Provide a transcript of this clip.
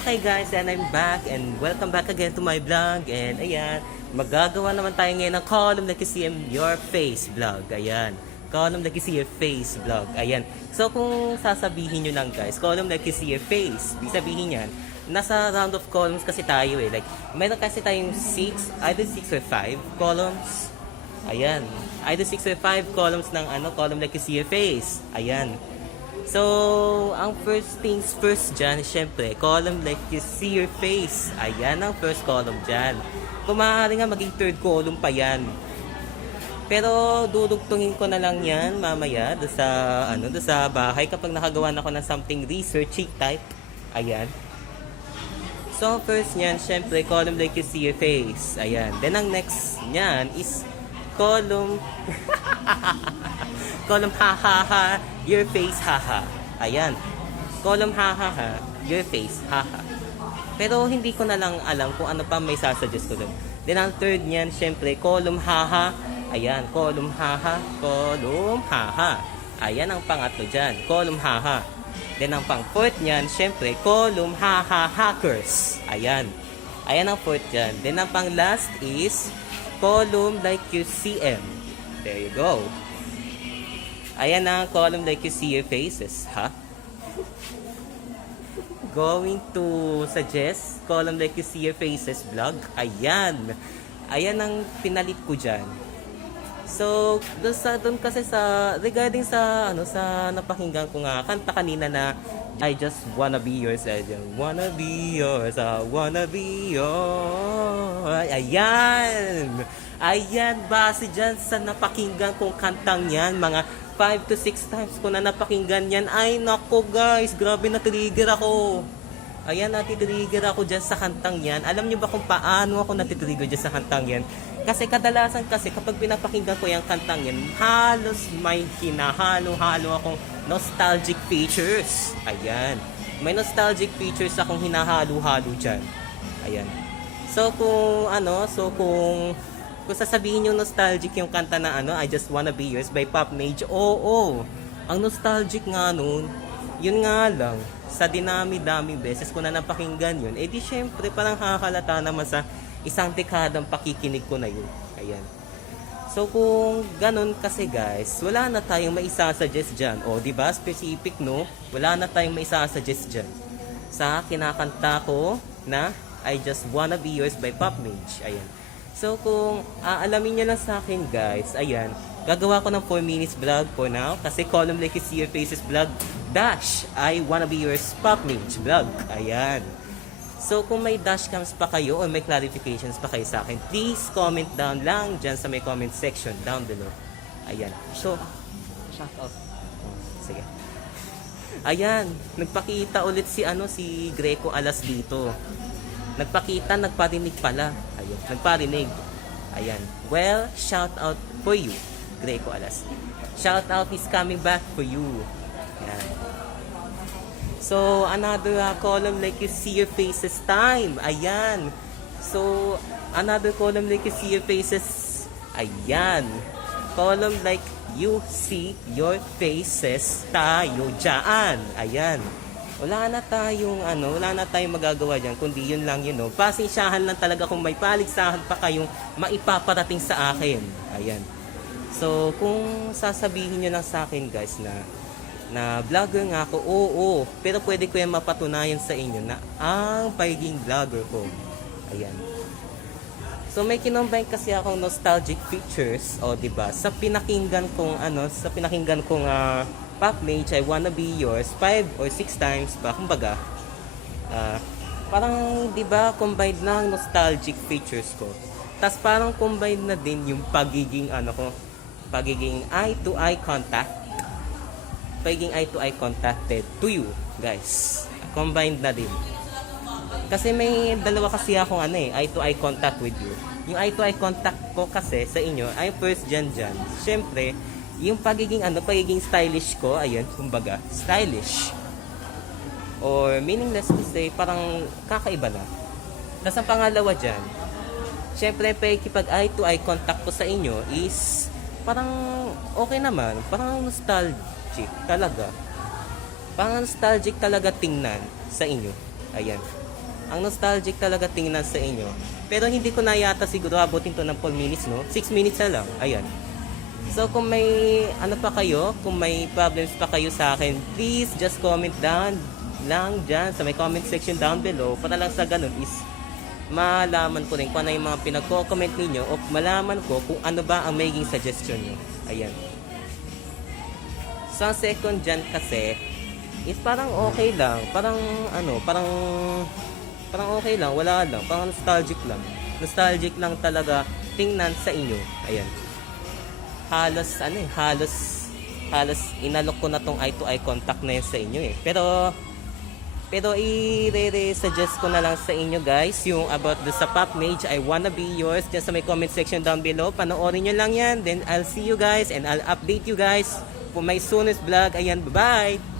Okay guys, and I'm back and welcome back again to my vlog. And ayan, magagawa naman tayo ngayon ng column like you see your face vlog. Ayan, column like you see your face vlog. Ayan, so kung sasabihin nyo lang guys, column like you see your face, ibig sabihin yan, nasa round of columns kasi tayo eh. Like, mayroon kasi tayong either 6 or 5 columns. Ayan, either 6 or 5 columns ng column like you see your face. Ayan. So, ang first things first dyan, syempre, column like you see your face. Ayan ang first column dyan. Kung maaari nga, maging third column pa yan. Pero, dudugtungin ko na lang yan mamaya doon sa bahay kapag nakagawa na ako ng something researchy type. Ayan. So, first nyan, syempre, column like you see your face. Ayan. Then, ang next nyan is column... column ha ha ha, your face ha ha. Ayan. Column ha ha ha, your face ha ha. Pero hindi ko na lang alam kung ano pa may sasuggest ko doon. Then ang third niyan, syempre, column ha ha. Ayan, column ha ha, column ha ha. Ayan ang pangatlo dyan, column ha ha. Then ang pang fourth niyan, syempre, column ha ha hackers. Ayan. Ayan ang fourth dyan. Then ang pang last is column like you CM. There you go. Ayan na, column like you see your faces, ha? Going to suggest column like you see your faces vlog. Ayan. Ayan ang pinalit ko dyan. So, doon kasi regarding sa napakinggan ko nga, kanta kanina na, I just wanna be yours, I wanna be yours, I wanna be yours. Ayan. Ayan, base dyan sa napakinggan kong kantang yan, mga 5 to 6 times ko na napakinggan yan. Ay, nako guys, grabe na-trigger ako. Ayan, natitrigger ako dyan sa kantang yan. Alam niyo ba kung paano ako natitrigger dyan sa kantang yan? Kasi kadalasan kapag pinapakinggan ko yung kantang yan, halos may hinahalo-halo akong nostalgic features. Ayan. May nostalgic features akong hinahalo-halo dyan. Ayan. So kung sasabihin yung nostalgic yung kanta na I Just Wanna Be Yours by Pop Mage, oo. Ang nostalgic nga nun, yun nga lang, sa dinami-daming beses ko na napakinggan yun, eh di syempre parang hahalata naman sa isang dekadang pakikinig ko na yun. Ayan. So kung ganun kasi guys, wala na tayong maisasuggest dyan. O diba, specific no? Wala na tayong maisasuggest dyan. Sa kinakanta ko na I Just Wanna Be Yours by Pop Mage. Ayan. So kung aalamin nyo lang sa akin guys, ayan, gagawa ko ng 4 minutes vlog for now. Kasi column like you see your faces vlog dash I wanna be yours Pop Mage vlog. Ayan. So kung may dash cams pa kayo or may clarifications pa kayo sa akin, please comment down lang dyan sa may comment section down below. Ayan. So, shout out. Sige. Ayan, nagpakita ulit si Greco Alas dito. Nagparinig pala. Ayun, nagparinig. Ayan. Well, shout out for you, Greco Alas. Shout out is coming back for you. Ayan. So, another column like you see your faces time. Ayan. So, another column like you see your faces. Ayan. Column like you see your faces tayo dyan. Ayan. Wala na tayong magagawa diyan kundi yun lang pasensyahan lang talaga kung may paligsahan pa kayong maipaparating sa akin. Ayan. So, kung sasabihin niyo lang sa akin guys na vlogger nga ako, oo, pero pwede ko yung mapatunayan sa inyo na ang pagiging vlogger ko. Ayan. So, may kinombine kasi akong nostalgic features, diba? Sa pinakinggan kong Pop Mage, I Wanna Be Yours 5 or 6 times ba, kumbaga parang diba combined na ang nostalgic features ko, tas parang combined na din yung pagiging eye to eye contacted to you guys, combined na din kasi may dalawa kasi akong eye to eye contact with you. Yung eye to eye contact ko kasi sa inyo ay first dyan syempre yung pagiging stylish ko, ayun, kumbaga, stylish. Or meaningless to say, parang kakaiba na. Tapos ang pangalawa dyan, syempre, pag eye to eye contact ko sa inyo is, parang okay naman, parang nostalgic talaga. Parang nostalgic talaga tingnan sa inyo. Ayan. Ang nostalgic talaga tingnan sa inyo. Pero hindi ko na yata siguro abutin to ng 4 minutes, no? 6 minutes na lang. Ayan. So kung may ano pa kayo, kung may problems pa kayo sa akin, please just comment down lang dyan sa may comment section down below para lang sa ganun is malaman ko rin kung ano yung mga pinagko-comment ninyo o malaman ko kung ano ba ang magiging suggestion nyo. Ayan. So ang second dyan kasi is parang okay lang. Parang ano, parang okay lang, wala lang. Parang nostalgic lang. Nostalgic lang talaga tingnan sa inyo. Ayan. Halos inalok ko na tong eye to eye contact na yun sa inyo eh. Pero i-suggest ko na lang sa inyo guys yung about the sa pop mage I Wanna Be Yours dyan sa may comment section down below. Panoorin nyo lang yan. Then I'll see you guys and I'll update you guys for my soonest vlog. Ayan, bye-bye!